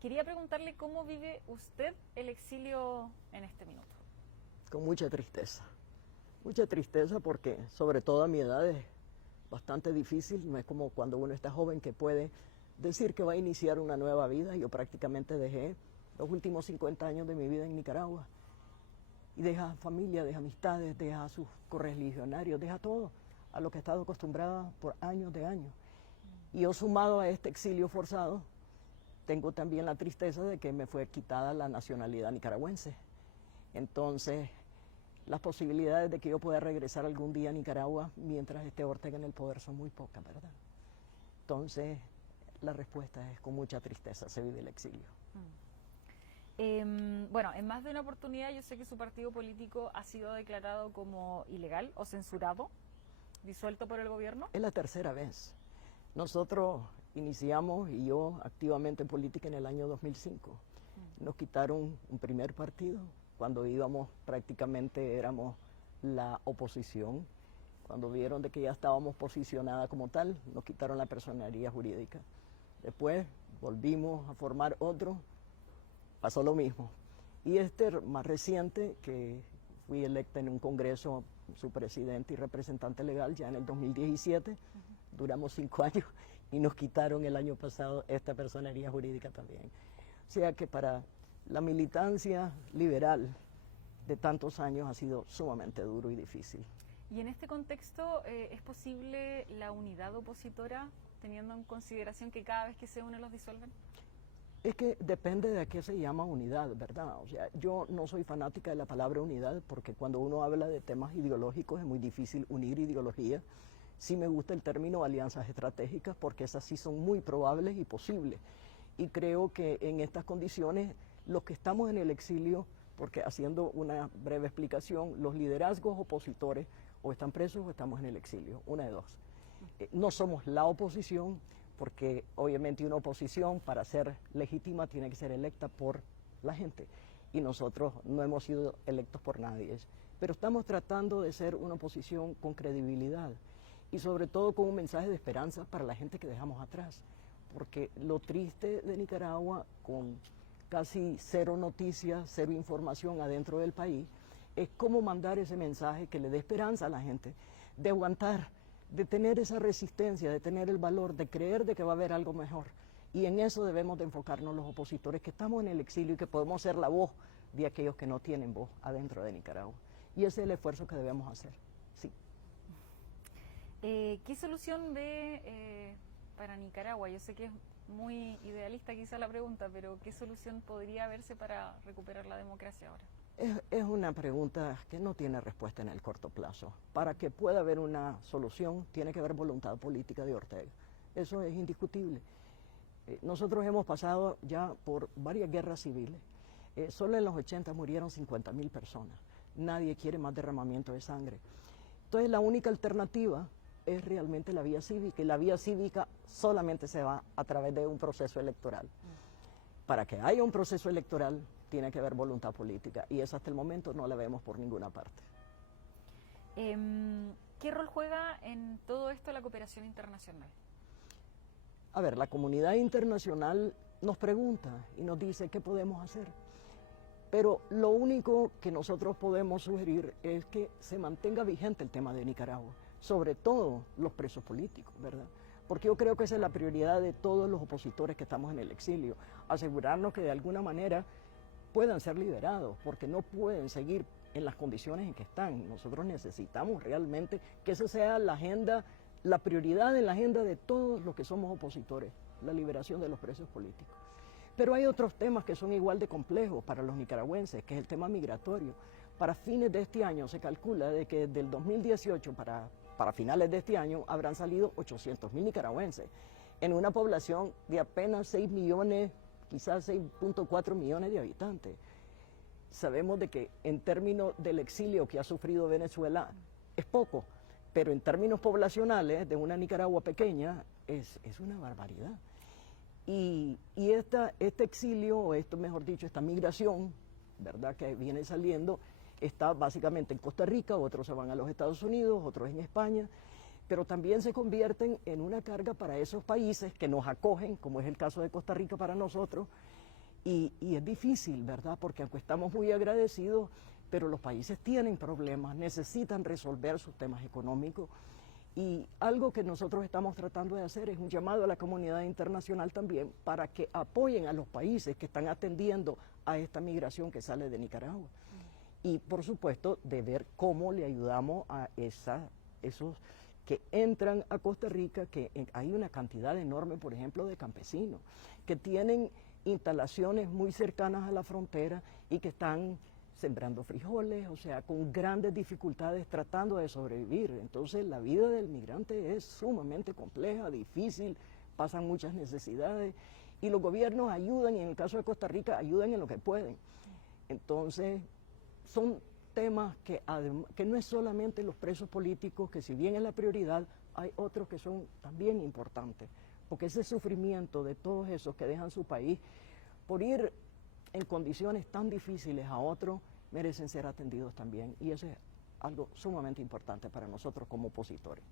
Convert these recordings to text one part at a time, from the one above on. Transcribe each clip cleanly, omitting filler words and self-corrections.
Quería preguntarle cómo vive usted el exilio en este minuto. Con mucha tristeza porque sobre todo a mi edad es bastante difícil, no es como cuando uno está joven que puede decir que va a iniciar una nueva vida. Yo prácticamente dejé los últimos 50 años de mi vida en Nicaragua y deja familia, deja amistades, deja a sus correligionarios, deja todo a lo que he estado acostumbrada por años de años. Y yo sumado a este exilio forzado, tengo también la tristeza de que me fue quitada la nacionalidad nicaragüense. Entonces, las posibilidades de que yo pueda regresar algún día a Nicaragua mientras esté Ortega en el poder son muy pocas, ¿verdad? Entonces, la respuesta es con mucha tristeza, se vive el exilio. Bueno, en más de una oportunidad yo sé que su partido político ha sido declarado como ilegal o censurado, disuelto por el gobierno. Es la tercera vez. Nosotros iniciamos, y yo activamente en política en el año 2005. Nos quitaron un primer partido, cuando íbamos prácticamente éramos la oposición. Cuando vieron de que ya estábamos posicionada como tal, nos quitaron la personería jurídica. Después volvimos a formar otro, pasó lo mismo. Y este más reciente, que fui electa en un congreso, su presidente y representante legal, ya en el 2017, duramos 5 años y nos quitaron el año pasado esta personería jurídica también. O sea que para la militancia liberal de tantos años ha sido sumamente duro y difícil. Y en este contexto, ¿es posible la unidad opositora, teniendo en consideración que cada vez que se unen los disuelven? Es que depende de a qué se llama unidad, ¿verdad? O sea, yo no soy fanática de la palabra unidad porque cuando uno habla de temas ideológicos es muy difícil unir ideología. Sí me gusta el término alianzas estratégicas porque esas sí son muy probables y posibles. Y creo que en estas condiciones, los que estamos en el exilio, porque haciendo una breve explicación, los liderazgos opositores o están presos o estamos en el exilio, una de dos. No somos la oposición, porque obviamente una oposición para ser legítima tiene que ser electa por la gente y nosotros no hemos sido electos por nadie, pero estamos tratando de ser una oposición con credibilidad y sobre todo con un mensaje de esperanza para la gente que dejamos atrás, porque lo triste de Nicaragua, con casi cero noticias, cero información adentro del país, es cómo mandar ese mensaje que le dé esperanza a la gente, de aguantar, de tener esa resistencia, de tener el valor, de creer de que va a haber algo mejor. Y en eso debemos de enfocarnos los opositores que estamos en el exilio y que podemos ser la voz de aquellos que no tienen voz adentro de Nicaragua. Y ese es el esfuerzo que debemos hacer, sí. ¿Qué solución ve para Nicaragua? Yo sé que es muy idealista quizá la pregunta, pero ¿qué solución podría verse para recuperar la democracia ahora? Es una pregunta que no tiene respuesta en el corto plazo. Para que pueda haber una solución, tiene que haber voluntad política de Ortega. Eso es indiscutible. Nosotros hemos pasado ya por varias guerras civiles. Solo en los 80 murieron 50.000 personas. Nadie quiere más derramamiento de sangre. Entonces la única alternativa es realmente la vía cívica, y la vía cívica solamente se va a través de un proceso electoral. Para que haya un proceso electoral, tiene que haber voluntad política, y eso hasta el momento no la vemos por ninguna parte. ¿Qué rol juega en todo esto la cooperación internacional? A ver, la comunidad internacional nos pregunta y nos dice qué podemos hacer, pero lo único que nosotros podemos sugerir es que se mantenga vigente el tema de Nicaragua, sobre todo los presos políticos, ¿verdad? Porque yo creo que esa es la prioridad de todos los opositores que estamos en el exilio, asegurarnos que de alguna manera puedan ser liberados, porque no pueden seguir en las condiciones en que están. Nosotros necesitamos realmente que esa sea la agenda, la prioridad en la agenda de todos los que somos opositores, la liberación de los presos políticos. Pero hay otros temas que son igual de complejos para los nicaragüenses, que es el tema migratorio. Para fines de este año se calcula de que del 2018 para finales de este año habrán salido 800.000 nicaragüenses, en una población de apenas 6 millones, quizás 6.4 millones de habitantes. Sabemos de que en términos del exilio que ha sufrido Venezuela es poco, pero en términos poblacionales de una Nicaragua pequeña es una barbaridad. Y este exilio, o esto mejor dicho, esta migración, ¿verdad?, que viene saliendo, está básicamente en Costa Rica, otros se van a los Estados Unidos, otros en España, pero también se convierten en una carga para esos países que nos acogen, como es el caso de Costa Rica para nosotros, Y es difícil, ¿verdad? Porque aunque estamos muy agradecidos, pero los países tienen problemas, necesitan resolver sus temas económicos. Y algo que nosotros estamos tratando de hacer es un llamado a la comunidad internacional también para que apoyen a los países que están atendiendo a esta migración que sale de Nicaragua. Y por supuesto de ver cómo le ayudamos a esos que entran a Costa Rica, que hay una cantidad enorme, por ejemplo, de campesinos, que tienen instalaciones muy cercanas a la frontera y que están sembrando frijoles, o sea, con grandes dificultades tratando de sobrevivir. Entonces la vida del migrante es sumamente compleja, difícil, pasan muchas necesidades y los gobiernos ayudan, y en el caso de Costa Rica ayudan en lo que pueden. Entonces son temas que no es solamente los presos políticos, que si bien es la prioridad, hay otros que son también importantes, porque ese sufrimiento de todos esos que dejan su país por ir en condiciones tan difíciles a otros, merecen ser atendidos también, y eso es algo sumamente importante para nosotros como opositores.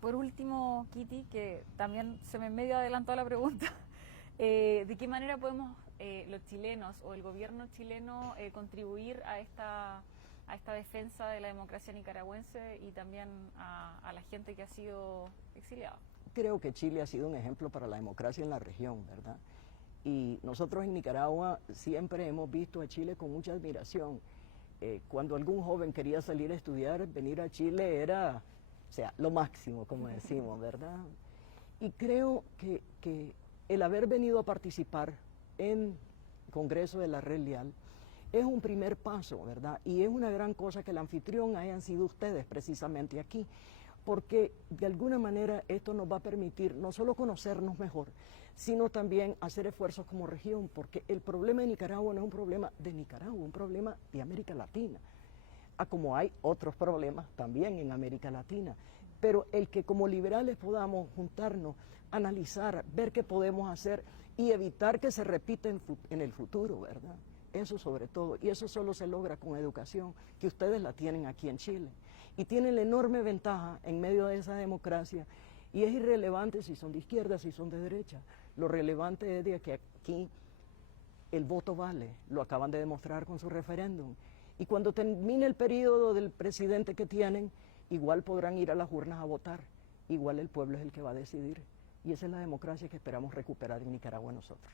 Por último, Kitty, que también se me medio adelantó la pregunta, ¿de qué manera podemos los chilenos o el gobierno chileno contribuir a esta defensa de la democracia nicaragüense y también a la gente que ha sido exiliada? Creo que Chile ha sido un ejemplo para la democracia en la región, ¿verdad? Y nosotros en Nicaragua siempre hemos visto a Chile con mucha admiración. Cuando algún joven quería salir a estudiar, venir a Chile era, o sea, lo máximo, como decimos, ¿verdad? Y creo que el haber venido a participar en el Congreso de la Red Leal es un primer paso, ¿verdad? Y es una gran cosa que el anfitrión hayan sido ustedes precisamente aquí, porque de alguna manera esto nos va a permitir no solo conocernos mejor, sino también hacer esfuerzos como región, porque el problema de Nicaragua no es un problema de Nicaragua, es un problema de América Latina, como hay otros problemas también en América Latina, pero el que como liberales podamos juntarnos, analizar, ver qué podemos hacer y evitar que se repita en el futuro, ¿verdad? Eso sobre todo, y eso solo se logra con educación, que ustedes la tienen aquí en Chile, y tienen la enorme ventaja en medio de esa democracia, y es irrelevante si son de izquierda, si son de derecha, lo relevante es de que aquí el voto vale, lo acaban de demostrar con su referéndum, y cuando termine el periodo del presidente que tienen, igual podrán ir a las urnas a votar, igual el pueblo es el que va a decidir, y esa es la democracia que esperamos recuperar en Nicaragua nosotros.